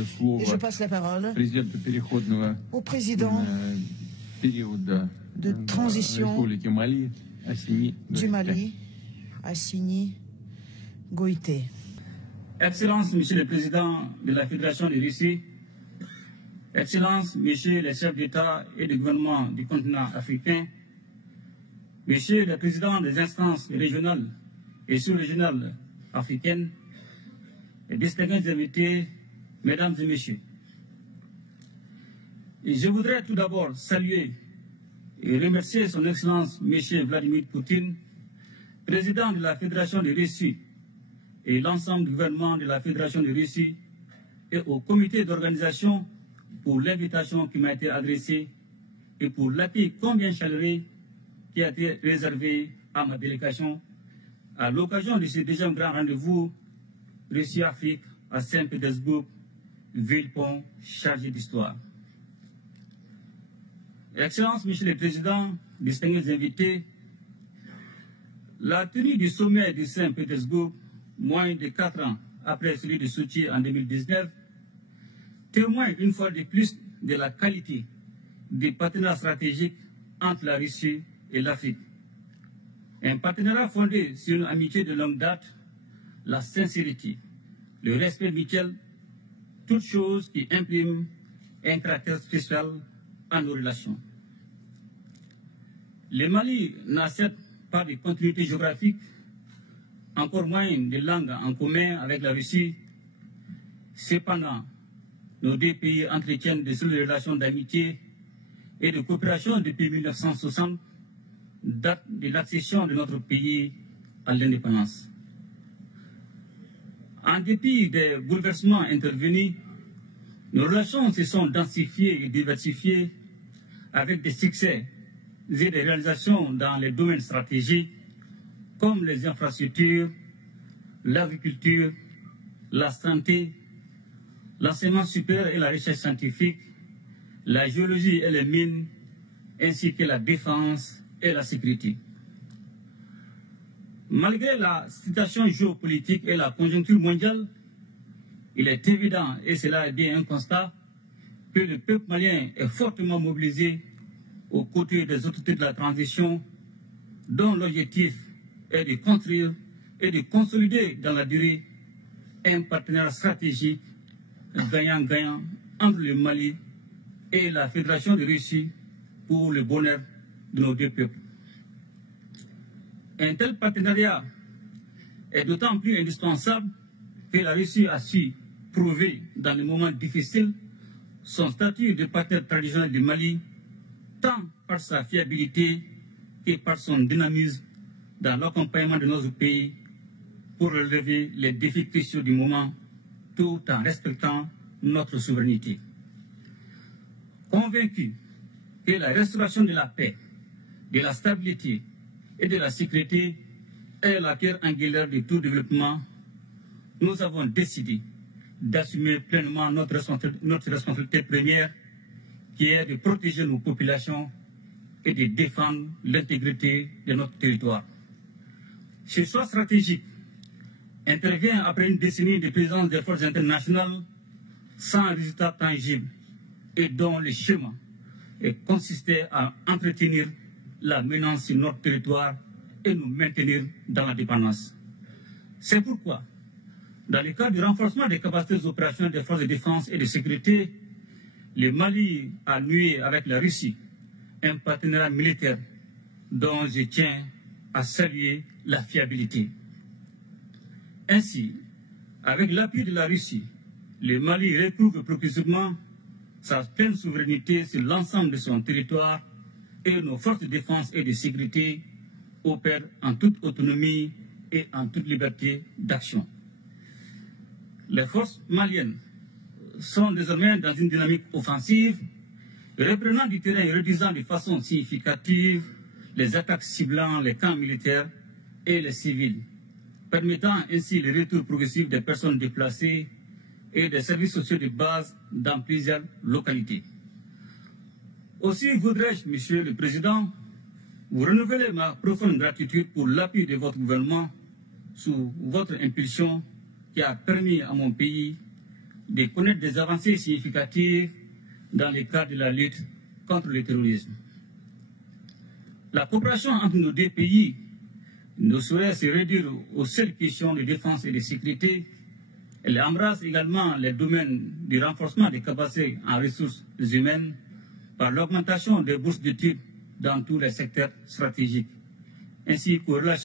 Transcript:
Et je passe la parole au président de transition du Mali, Assimi Goïté. Excellences, Monsieur le Président de la Fédération de Russie, Excellences, Messieurs les chefs d'État et de gouvernement du continent africain, Messieurs les présidents des instances régionales et sous-régionales africaines, et distingués invités, Mesdames et Messieurs. Et je voudrais tout d'abord saluer et remercier Son Excellence M. Vladimir Poutine, président de la Fédération de Russie, et l'ensemble du gouvernement de la Fédération de Russie et au comité d'organisation pour l'invitation qui m'a été adressée et pour l'accueil combien chaleureux qui a été réservé à ma délégation à l'occasion de ce deuxième grand rendez-vous Russie-Afrique à Saint-Pétersbourg, ville-pont chargée d'histoire. Excellences, Monsieur le Président, distingués invités, la tenue du sommet de Saint-Pétersbourg, moins de 4 ans après celui de Sochi en 2019, témoigne une fois de plus de la qualité des partenariats stratégiques entre la Russie et l'Afrique. Un partenariat fondé sur une amitié de longue date, la sincérité, le respect mutuel, toutes choses qui impriment un caractère spécial à nos relations. Le Mali n'a certes pas de continuité géographique, encore moins de langues en commun avec la Russie. Cependant, nos deux pays entretiennent de solides relations d'amitié et de coopération depuis 1960, date de l'accession de notre pays à l'indépendance. En dépit des bouleversements intervenus, nos relations se sont densifiées et diversifiées avec des succès et des réalisations dans les domaines stratégiques comme les infrastructures, l'agriculture, la santé, l'enseignement supérieur et la recherche scientifique, la géologie et les mines, ainsi que la défense et la sécurité. Malgré la situation géopolitique et la conjoncture mondiale, il est évident, et cela est bien un constat, que le peuple malien est fortement mobilisé aux côtés des autorités de la transition, dont l'objectif est de construire et de consolider dans la durée un partenariat stratégique gagnant-gagnant entre le Mali et la Fédération de Russie pour le bonheur de nos deux peuples. Un tel partenariat est d'autant plus indispensable que la Russie a su prouver dans les moments difficiles son statut de partenaire traditionnel du Mali, tant par sa fiabilité que par son dynamisme dans l'accompagnement de notre pays pour relever les défis cruciaux du moment, tout en respectant notre souveraineté. Convaincu que la restauration de la paix, de la stabilité et de la sécurité est la pierre angulaire de tout développement, nous avons décidé d'assumer pleinement notre responsabilité première, qui est de protéger nos populations et de défendre l'intégrité de notre territoire. Ce choix stratégique intervient après une décennie de présence des forces internationales sans résultat tangible et dont le schéma consistait à entretenir la menace sur notre territoire et nous maintenir dans la dépendance. C'est pourquoi, dans le cadre du renforcement des capacités opérationnelles des forces de défense et de sécurité, le Mali a noué avec la Russie un partenariat militaire dont je tiens à saluer la fiabilité. Ainsi, avec l'appui de la Russie, le Mali recouvre progressivement sa pleine souveraineté sur l'ensemble de son territoire et nos forces de défense et de sécurité opèrent en toute autonomie et en toute liberté d'action. Les forces maliennes sont désormais dans une dynamique offensive, reprenant du terrain et réduisant de façon significative les attaques ciblant les camps militaires et les civils, permettant ainsi le retour progressif des personnes déplacées et des services sociaux de base dans plusieurs localités. Aussi voudrais-je, Monsieur le Président, vous renouveler ma profonde gratitude pour l'appui de votre gouvernement sous votre impulsion qui a permis à mon pays de connaître des avancées significatives dans le cadre de la lutte contre le terrorisme. La coopération entre nos deux pays ne saurait se réduire aux seules questions de défense et de sécurité. Elle embrasse également les domaines du renforcement des capacités en ressources humaines par l'augmentation des bourses d'études dans tous les secteurs stratégiques, ainsi qu'aux relations